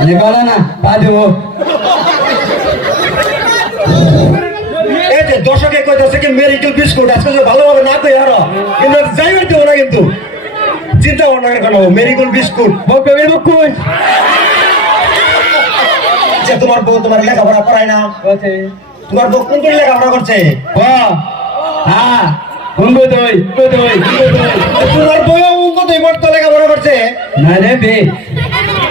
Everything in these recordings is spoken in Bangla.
আরে বলো না পা দেবো। এই যে দর্শকে কইতাছে কি মেরিকেল বিস্কুট আজকে যে ভালোভাবে না কই আর কিন্তু যাই হইতে না কিন্তু চিন্তা ভাবনা কেন মেরিকেল বিস্কুট বকবে বকুল যে তোমার বউ তোমার লেখাপড়া করায় না বলছে তোমার বউ কোন লেখাপড়া করছে ও হ্যাঁ হুঙ্গো দই তোমার বউ কত বড় লেখাপড়া করছে না রে বে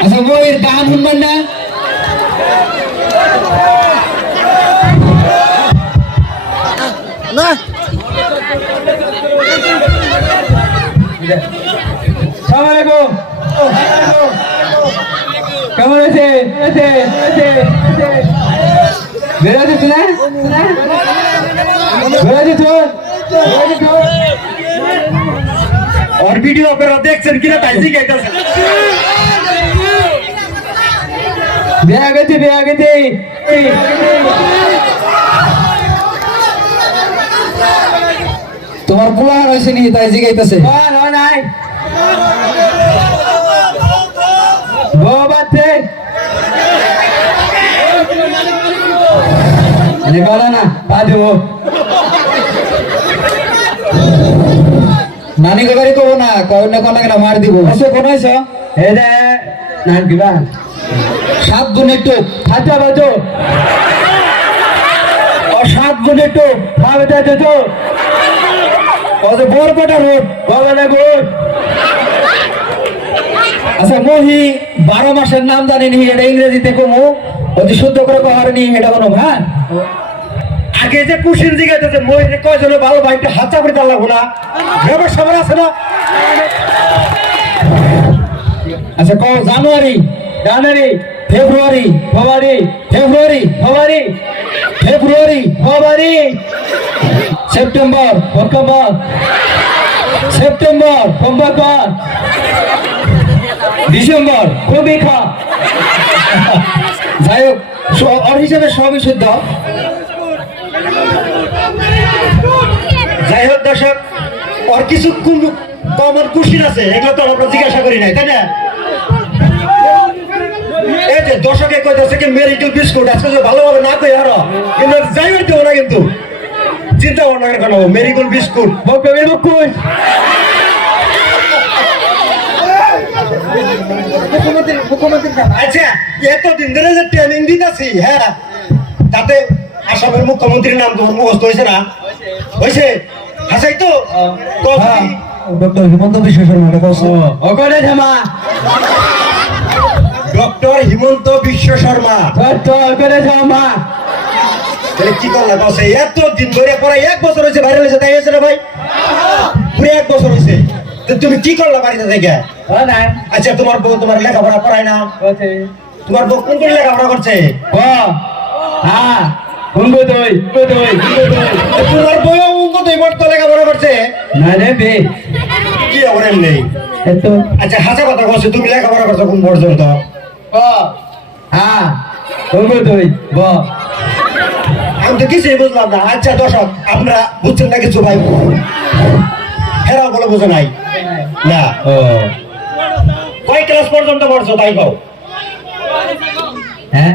আচ্ছা বইয়ের গান শুনবেন না না সালামালাইকুম কেমন আছে বেড়াচ্ছিস না और वीडियो আপনারা দেখছেন কিনা তাই জিজ্ঞাসা বিয়া গেছে তোমার পোলা হয়েছে নি তাই জিগাইতেছে নাই বউ বাচ্চে আরে বলো না পা দেবো। নানি বাড়ি কব না কয় না কোন না মার দিব এসে কোন হয়েছ হে রে না দিবা 7 গুণ একটু হাতে বাজো ও 7 গুণ একটু ভাবে যাচ্ছে তো ও যে বরপটা রোড বাবা না গুড আচ্ছা মহি 12 মাসের নাম জানি নি এটা ইংরেজিতে কমু অতি শুদ্ধ করে কহার নি এটা কোনো হ্যাঁ আগে যে কুশির জিজ্ঞাসা মই কয়জন ভালো ভাইটা হাত চাপড়ি দাও লাগো না ব্যাপার সবার আছে না আচ্ছা কও জানুয়ারি ফেব্রুয়ারি সেপ্টেম্বর অক্টোবর ডিসেম্বর খুবই খা যাই হোক ওর হিসাবে সবই শুদ্ধ। যাই হোক দর্শক ওর কিছু কমন কুশির আছে এগুলো তো আমরা জিজ্ঞাসা করি নাই তাই না এই যে দর্শকে কইতাছে কি মেরিকেল বিস্কুট আজকে যে ভালোভাবে না কই আর কিন্তু যাই হইতে না কিন্তু চিন্তা ভাবনা কেন মেরিকেল বিস্কুট বকবে বকুল আচ্ছা এতদিন ধরে যে ট্রেনিং দিতেছি হ্যাঁ তাতে আসামের মুখ্যমন্ত্রীর নাম তোমার মুখস্থ হয়েছে না হয়েছে হাসাই তো ডক্টর হিমন্ত বিশ্ব শর্মা ওখানে থামা ডক্টর হিমন্ত বিশ্ব শর্মা ওখানে থামা তাহলে কি করলা বসে এতদিন ধরে পরে 1 বছর হয়েছে ভাইরাল হয়েছে তাই হয়েছে না ভাই পুরো 1 বছর হয়েছে তো তুমি কি করলা বাড়িতে থেকে নাই আচ্ছা তোমার বউ তোমার লেখাপড়া করায় না বলছে তোমার বউ কোন লেখাপড়া করছে ও হ্যাঁ হুঙ্গো দই তোমার বউ কত বড় লেখাপড়া করছে না রে বে কি অবরেন নেই এত আচ্ছা হাসা কথা বলছো তুমি লেখাপড়া করছো কোন পর্যন্ত হ্যাঁ হুঙ্গো দই ব আমি তো কিছুই বুঝলাম না আচ্ছা দর্শক আমরা বুঝছেন না কিছু ভাই হেরাও বলে বুঝে নাই না ও কয় ক্লাস পর্যন্ত পড়ছো তাই কও হ্যাঁ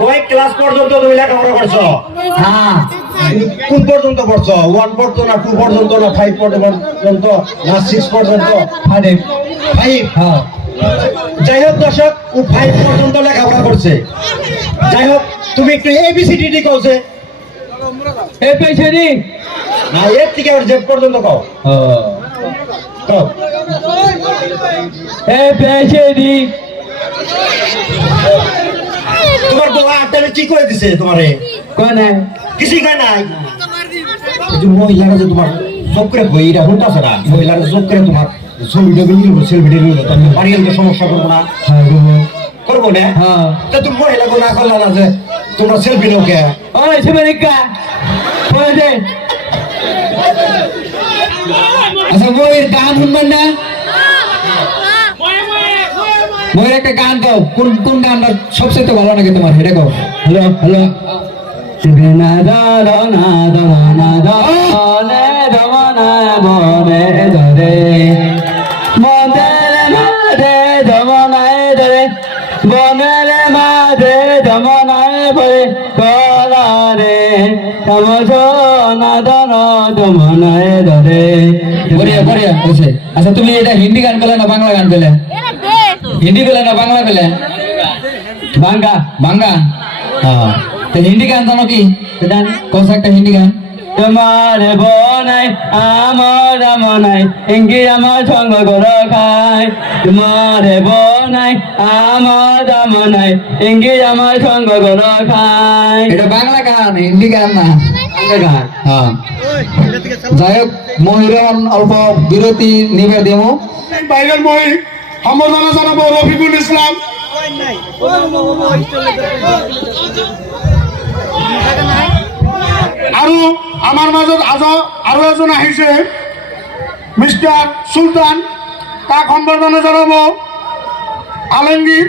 কয় ক্লাস পর্যন্ত তুমি লেখাপড়া করছো হ্যাঁ কোন পর্যন্ত পড়ছো 1 পর্যন্ত না 2 পর্যন্ত না 5 পর্যন্ত না 6 পর্যন্ত 5 হ্যাঁ যাই হোক দর্শক ও 5 পর্যন্ত লেখাপড়া করছে যাই হোক তুমি একটু এবিসিডি কওছে এই পেছে নি না এর থেকে আর জেড পর্যন্ত কও ও কও এই পেছে নি তোমার বউ আটটালে কি করে দিছে তোমারে কোনে কিছুই কয় নাই যে মহিলারা যে তোমার সব করে বইটা হতাছে না মহিলারা সব করে তোমার ছবিটা নিল সেলফিটা নিল তুমি বাড়িতে সমস্যা করবো না করবো না হ্যাঁ তা তুমি মহিলা না করলা না যে তোমরা সেলফি নাও কে ওই সেমেরিকা বলে দে আচ্ছা বইয়ের গান শুনবেন না বইয়ের একটা গান গাও কোন গানটা সবচেয়ে ভালো লাগে তোমার এটা গাও হ্যালো না দাদা না দাদা না দাদা দমনা বনে ধরে মদে মদে দমনায় ধরে বনের মাঝে যমুনায় বলে কলারে নাদন যমুনায় ধরে বড়িয়া বড়িয়া বলছে আচ্ছা তুমি এটা হিন্দি গান পেলে না বাংলা গান পেলে হিন্দি পেলে না বাংলা পেলে বাংলা বাংলা হ্যাঁ তো হিন্দি গান জানো কি কোন একটা হিন্দি গান তোমার বনাই আমার মনাই এঙ্গি আমার সঙ্গ করো খাই তোমার বনাই আমার মনাই এঙ্গি আমার সঙ্গ করো খাই এটা বাংলা গান হিন্দি গান না বাংলা গান হ্যাঁ যাই হোক মহিরন অল্প বিরতি নিবে দেবো বাইরের মই সম্বোধনা জানাবো রফিকুল ইসলাম আৰু আমাৰ মাজত আৰু এজন আহিছে মিষ্টাৰ সুলতান তাক সম্বৰ্ধনা জনাব আলমগীৰ